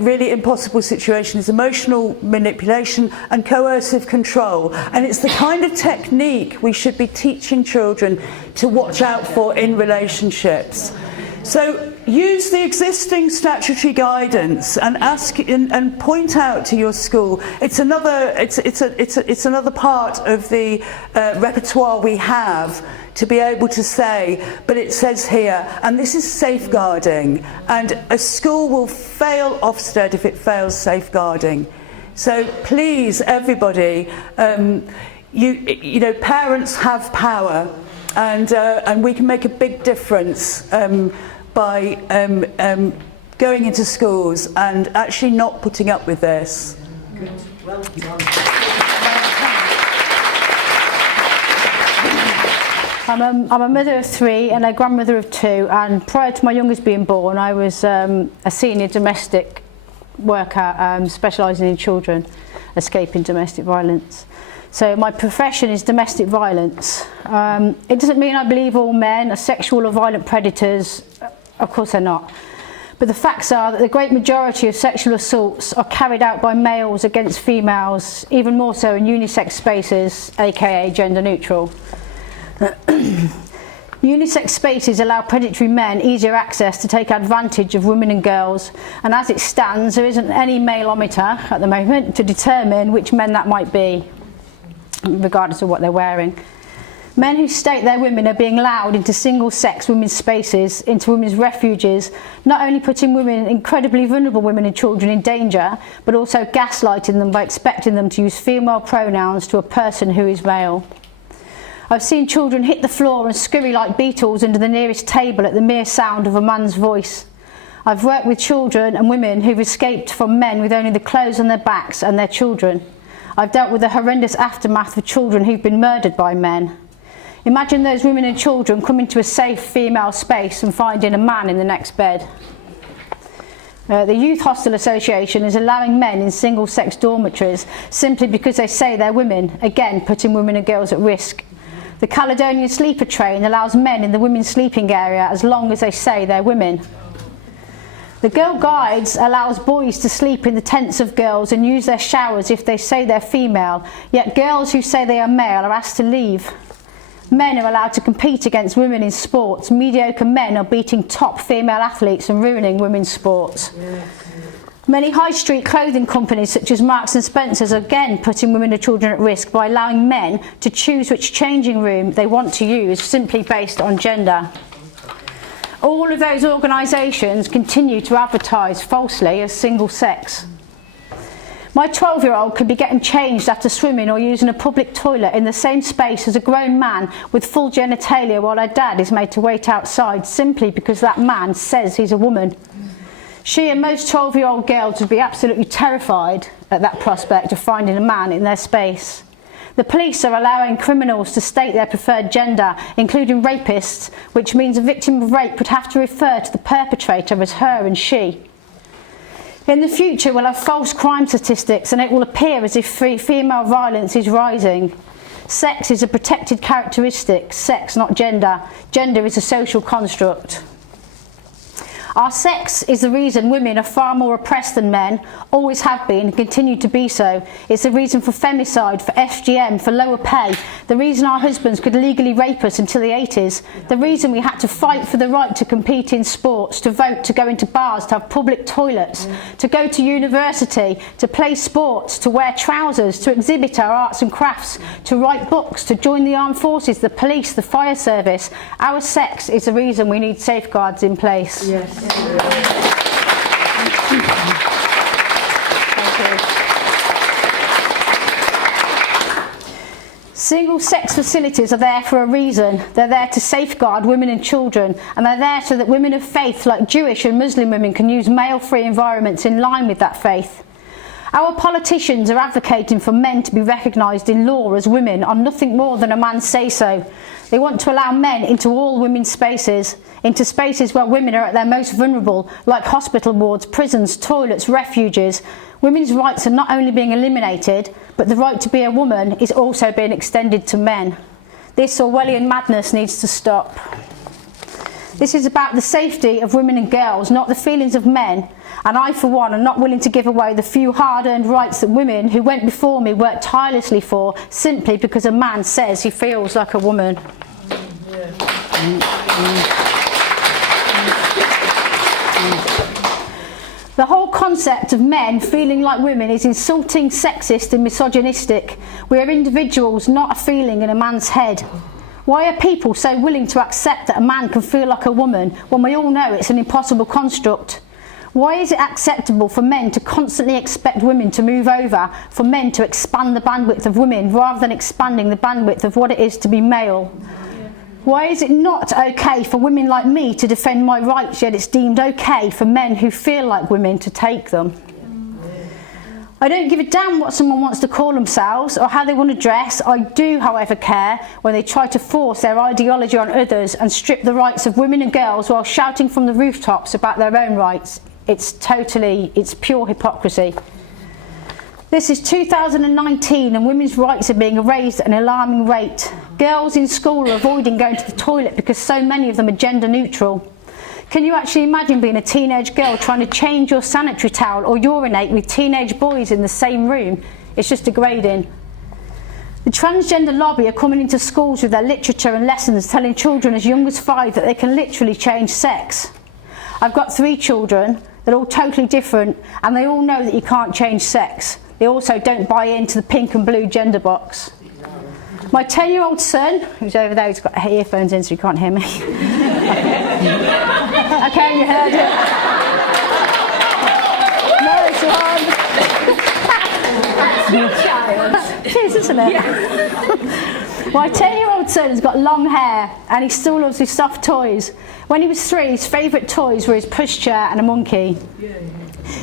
really impossible situation is emotional manipulation and coercive control. And it's the kind of technique we should be teaching children to watch out for in relationships. So use the existing statutory guidance and ask and point out to your school. It's another part of the repertoire we have to be able to say, but it says here, and this is safeguarding, and a school will fail Ofsted if it fails safeguarding. So please, everybody, parents have power, and we can make a big difference by going into schools and actually not putting up with this. Good. Well done. I'm a mother of 3 and a grandmother of 2, and prior to my youngest being born, I was a senior domestic worker specialising in children escaping domestic violence. So my profession is domestic violence. It doesn't mean I believe all men are sexual or violent predators. Of course they're not. But the facts are that the great majority of sexual assaults are carried out by males against females, even more so in unisex spaces, aka gender neutral. Unisex spaces allow predatory men easier access to take advantage of women and girls, and as it stands, there isn't any maleometer at the moment to determine which men that might be, regardless of what they're wearing. Men who state they're women are being allowed into single-sex women's spaces, into women's refuges, not only putting women, incredibly vulnerable women and children, in danger, but also gaslighting them by expecting them to use female pronouns to a person who is male. I've seen children hit the floor and scurry like beetles under the nearest table at the mere sound of a man's voice. I've worked with children and women who've escaped from men with only the clothes on their backs and their children. I've dealt with the horrendous aftermath of children who've been murdered by men. Imagine those women and children coming to a safe female space and finding a man in the next bed. The Youth Hostel Association is allowing men in single-sex dormitories simply because they say they're women, again putting women and girls at risk. The Caledonian Sleeper Train allows men in the women's sleeping area as long as they say they're women. The Girl Guides allows boys to sleep in the tents of girls and use their showers if they say they're female, yet girls who say they are male are asked to leave. Men are allowed to compete against women in sports. Mediocre men are beating top female athletes and ruining women's sports. Many high street clothing companies such as Marks and Spencer's are again putting women and children at risk by allowing men to choose which changing room they want to use simply based on gender. All of those organisations continue to advertise falsely as single sex. My 12-year-old could be getting changed after swimming or using a public toilet in the same space as a grown man with full genitalia while her dad is made to wait outside simply because that man says he's a woman. She and most 12-year-old girls would be absolutely terrified at that prospect of finding a man in their space. The police are allowing criminals to state their preferred gender, including rapists, which means a victim of rape would have to refer to the perpetrator as her and she. In the future, we'll have false crime statistics and it will appear as if female violence is rising. Sex is a protected characteristic, sex, not gender. Gender is a social construct. Our sex is the reason women are far more oppressed than men, always have been and continue to be so. It's the reason for femicide, for FGM, for lower pay, the reason our husbands could legally rape us until the 80s, the reason we had to fight for the right to compete in sports, to vote, to go into bars, to have public toilets, to go to university, to play sports, to wear trousers, to exhibit our arts and crafts, to write books, to join the armed forces, the police, the fire service. Our sex is the reason we need safeguards in place. Yes. Single-sex facilities are there for a reason. They're there to safeguard women and children, and they're there so that women of faith like Jewish and Muslim women can use male-free environments in line with that faith. Our politicians are advocating for men to be recognised in law as women on nothing more than a man's say-so. They want to allow men into all women's spaces, into spaces where women are at their most vulnerable, like hospital wards, prisons, toilets, refuges. Women's rights are not only being eliminated, but the right to be a woman is also being extended to men. This Orwellian madness needs to stop. This is about the safety of women and girls, not the feelings of men. And I, for one, am not willing to give away the few hard-earned rights that women who went before me worked tirelessly for, simply because a man says he feels like a woman. The whole concept of men feeling like women is insulting, sexist and misogynistic. We are individuals, not a feeling in a man's head. Why are people so willing to accept that a man can feel like a woman when we all know it's an impossible construct? Why is it acceptable for men to constantly expect women to move over, for men to expand the bandwidth of women rather than expanding the bandwidth of what it is to be male? Why is it not okay for women like me to defend my rights, yet it's deemed okay for men who feel like women to take them? I don't give a damn what someone wants to call themselves or how they want to dress. I do, however, care when they try to force their ideology on others and strip the rights of women and girls while shouting from the rooftops about their own rights. It's pure hypocrisy. This is 2019 and women's rights are being erased at an alarming rate. Girls in school are avoiding going to the toilet because so many of them are gender neutral. Can you actually imagine being a teenage girl trying to change your sanitary towel or urinate with teenage boys in the same room? It's just degrading. The transgender lobby are coming into schools with their literature and lessons telling children as young as 5 that they can literally change sex. I've got 3 children, they're all totally different, and they all know that you can't change sex. They also don't buy into the pink and blue gender box. My 10-year-old son, who's over there, he's got earphones in so he can't hear me. Okay, you heard it. Nice one. It is, isn't it? My 10-year-old son has got long hair and he still loves his soft toys. When he was 3, his favourite toys were his pushchair and a monkey.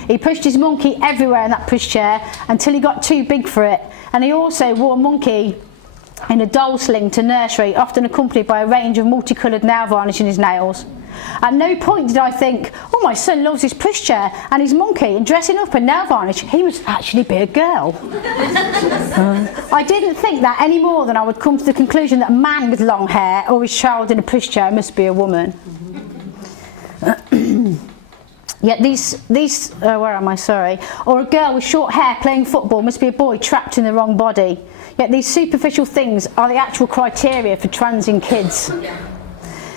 He pushed his monkey everywhere in that pushchair until he got too big for it. And he also wore a monkey in a doll sling to nursery, often accompanied by a range of multicoloured nail varnish in his nails. At no point did I think, oh, my son loves his pushchair and his monkey and dressing up in nail varnish, he must actually be a girl. I didn't think that any more than I would come to the conclusion that a man with long hair or his child in a pushchair must be a woman. Yet where am I, sorry? Or a girl with short hair playing football must be a boy trapped in the wrong body. Yet these superficial things are the actual criteria for transing kids.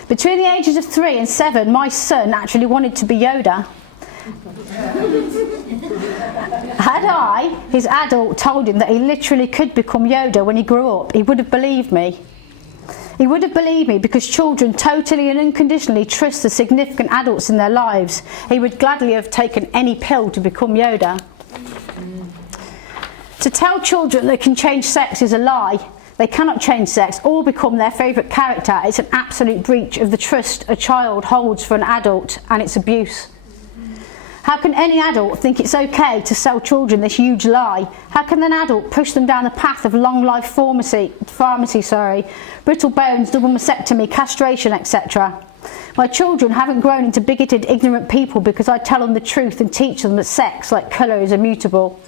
Between the ages of 3 and 7, my son actually wanted to be Yoda. Had I, his adult, told him that he literally could become Yoda when he grew up, he would have believed me. He would have believed me because children totally and unconditionally trust the significant adults in their lives. He would gladly have taken any pill to become Yoda. To tell children they can change sex is a lie. They cannot change sex or become their favourite character. It's an absolute breach of the trust a child holds for an adult, and it's abuse. How can any adult think it's okay to sell children this huge lie? How can an adult push them down the path of long life pharmacy, brittle bones, double mastectomy, castration, etc.? My children haven't grown into bigoted, ignorant people because I tell them the truth and teach them that sex, like colour, is immutable.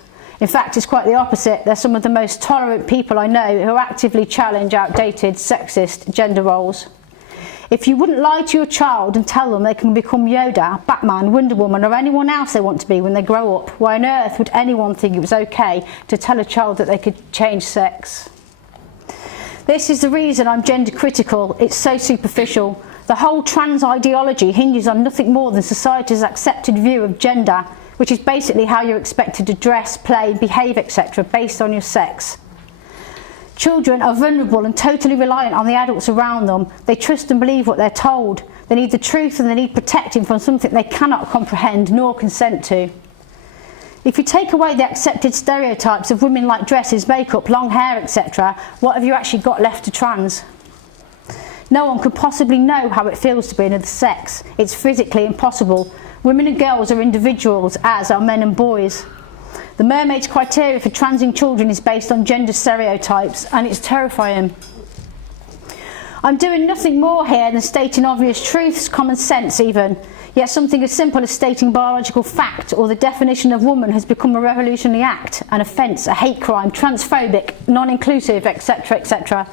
In fact, it's quite the opposite. They're some of the most tolerant people I know who actively challenge outdated, sexist gender roles. If you wouldn't lie to your child and tell them they can become Yoda, Batman, Wonder Woman or anyone else they want to be when they grow up, why on earth would anyone think it was okay to tell a child that they could change sex? This is the reason I'm gender critical. It's so superficial. The whole trans ideology hinges on nothing more than society's accepted view of gender, which is basically how you're expected to dress, play, behave, etc. based on your sex. Children are vulnerable and totally reliant on the adults around them. They trust and believe what they're told. They need the truth and they need protecting from something they cannot comprehend nor consent to. If you take away the accepted stereotypes of women like dresses, makeup, long hair, etc., what have you actually got left to trans? No one could possibly know how it feels to be another sex. It's physically impossible. Women and girls are individuals, as are men and boys. The Mermaid's criteria for transing children is based on gender stereotypes, and it's terrifying. I'm doing nothing more here than stating obvious truths, common sense even. Yet something as simple as stating biological fact or the definition of woman has become a revolutionary act, an offence, a hate crime, transphobic, non-inclusive, etc., etc.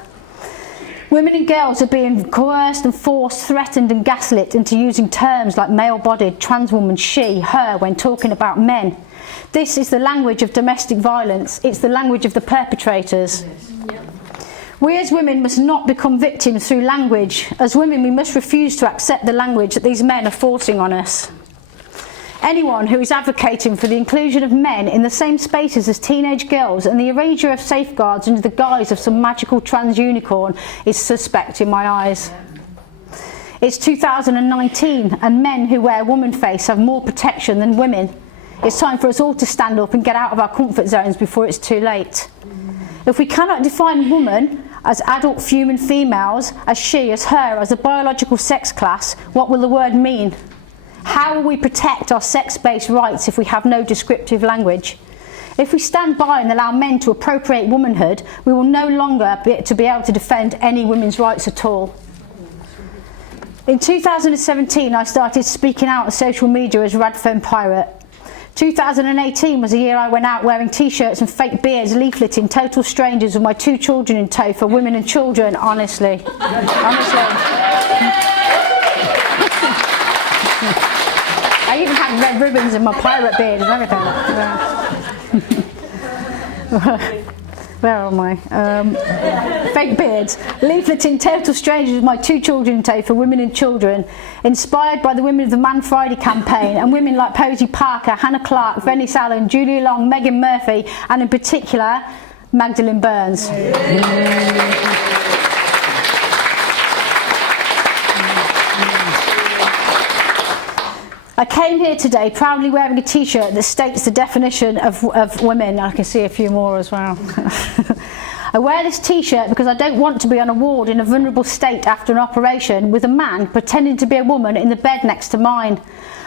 Women and girls are being coerced and forced, threatened and gaslit into using terms like male-bodied, trans woman, she, her when talking about men. This is the language of domestic violence. It's the language of the perpetrators. We as women must not become victims through language. As women, we must refuse to accept the language that these men are forcing on us. Anyone who is advocating for the inclusion of men in the same spaces as teenage girls and the erasure of safeguards under the guise of some magical trans unicorn is suspect in my eyes. It's 2019 and men who wear woman face have more protection than women. It's time for us all to stand up and get out of our comfort zones before it's too late. If we cannot define woman as adult human females, as she, as her, as a biological sex class, what will the word mean? How will we protect our sex-based rights if we have no descriptive language? If we stand by and allow men to appropriate womanhood, we will no longer be able to defend any women's rights at all. In 2017, I started speaking out on social media as RadFem Pirate. 2018 was the year I went out wearing t-shirts and fake beards, leafleting total strangers with my 2 children in tow for women and children, honestly. I even had red ribbons in my pirate beard and everything. Where am I? Fake beards. Leafleting total strangers with my 2 children in tow for women and children, inspired by the women of the Man Friday campaign and women like Posey Parker, Hannah Clark, Venice Allen, Julia Long, Megan Murphy, and in particular, Magdalene Burns. I came here today proudly wearing a t-shirt that states the definition of women. I can see a few more as well. I wear this t-shirt because I don't want to be on a ward in a vulnerable state after an operation with a man pretending to be a woman in the bed next to mine.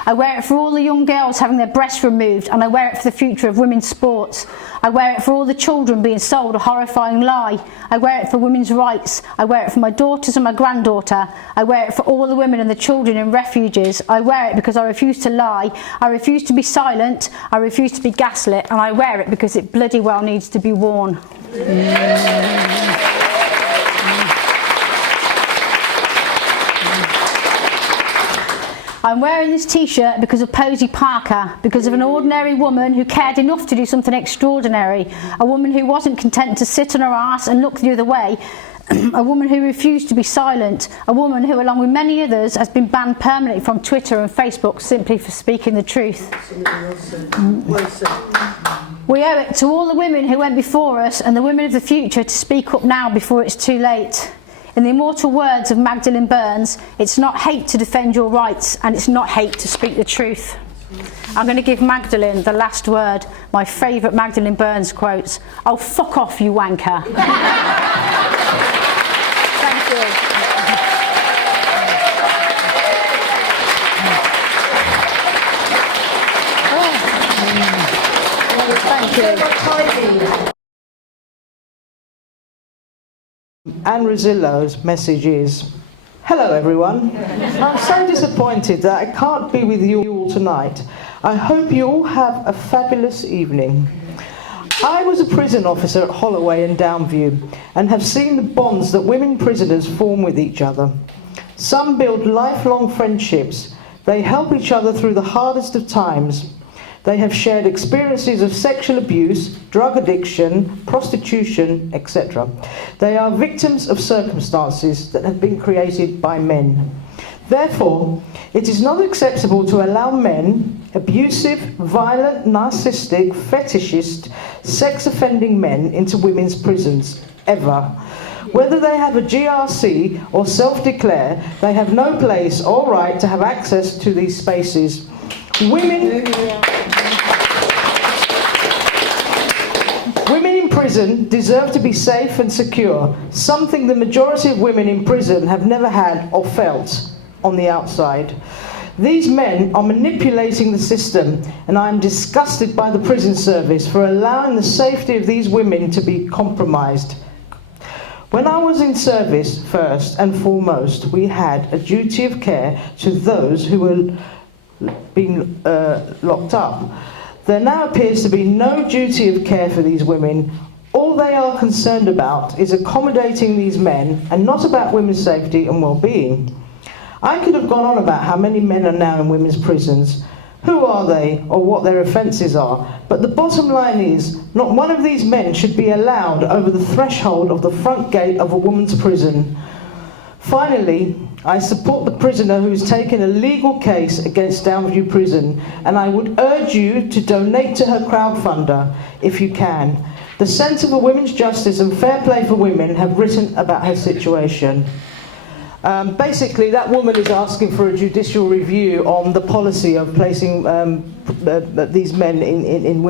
I wear it for all the young girls having their breasts removed, and I wear it for the future of women's sports. I wear it for all the children being sold a horrifying lie. I wear it for women's rights. I wear it for my daughters and my granddaughter. I wear it for all the women and the children in refuges. I wear it because I refuse to lie. I refuse to be silent. I refuse to be gaslit, and I wear it because it bloody well needs to be worn. I'm wearing this t-shirt because of Posey Parker, because of an ordinary woman who cared enough to do something extraordinary, a woman who wasn't content to sit on her arse and look the other way, a woman who refused to be silent, a woman who, along with many others, has been banned permanently from Twitter and Facebook simply for speaking the truth. We owe it to all the women who went before us and the women of the future to speak up now before it's too late. In the immortal words of Magdalene Burns, it's not hate to defend your rights, and it's not hate to speak the truth. I'm going to give Magdalene the last word, my favourite Magdalene Burns quotes. Oh, fuck off, you wanker. Thank you. Thank you. Anne Ruzylo's message is, hello everyone, I'm so disappointed that I can't be with you all tonight. I hope you all have a fabulous evening. I was a prison officer at Holloway and Downview and have seen the bonds that women prisoners form with each other. Some build lifelong friendships. They help each other through the hardest of times. They have shared experiences of sexual abuse, drug addiction, prostitution, etc. They are victims of circumstances that have been created by men. Therefore, it is not acceptable to allow men, abusive, violent, narcissistic, fetishist, sex-offending men into women's prisons, ever. Whether they have a GRC or self-declare, they have no place or right to have access to these spaces. Women in prison deserve to be safe and secure, something the majority of women in prison have never had or felt on the outside. These men are manipulating the system, and I am disgusted by the prison service for allowing the safety of these women to be compromised. When I was in service, first and foremost, we had a duty of care to those who were being locked up. There now appears to be no duty of care for these women. All they are concerned about is accommodating these men and not about women's safety and well-being. I could have gone on about how many men are now in women's prisons, who are they, or what their offences are, but the bottom line is, not one of these men should be allowed over the threshold of the front gate of a woman's prison. Finally, I support the prisoner who has taken a legal case against Downview Prison, and I would urge you to donate to her crowdfunder, if you can. The Centre for Women's Justice and Fair Play for Women have written about her situation. Basically, that woman is asking for a judicial review on the policy of placing these men in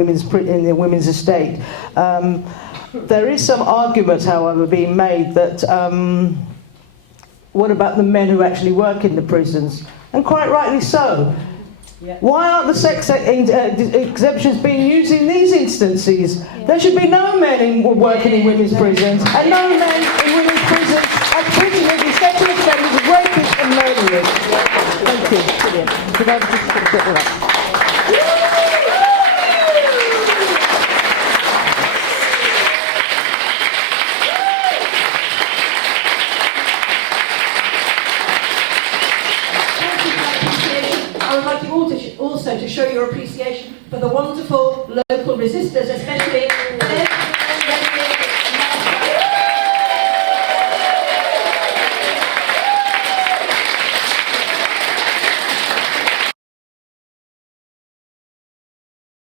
the women's estate. There is some argument, however, being made that what about the men who actually work in the prisons? And quite rightly so. Yeah. Why aren't the sex exemptions being used in these instances? Yeah. There should be no men working in women's prisons and no men in women's prisons as prisoners and sexual offenders, rapists and murderers. Thank you. Brilliant. Could I just put a bit of that? I would like you all to also to show your appreciation for the wonderful local resistors, especially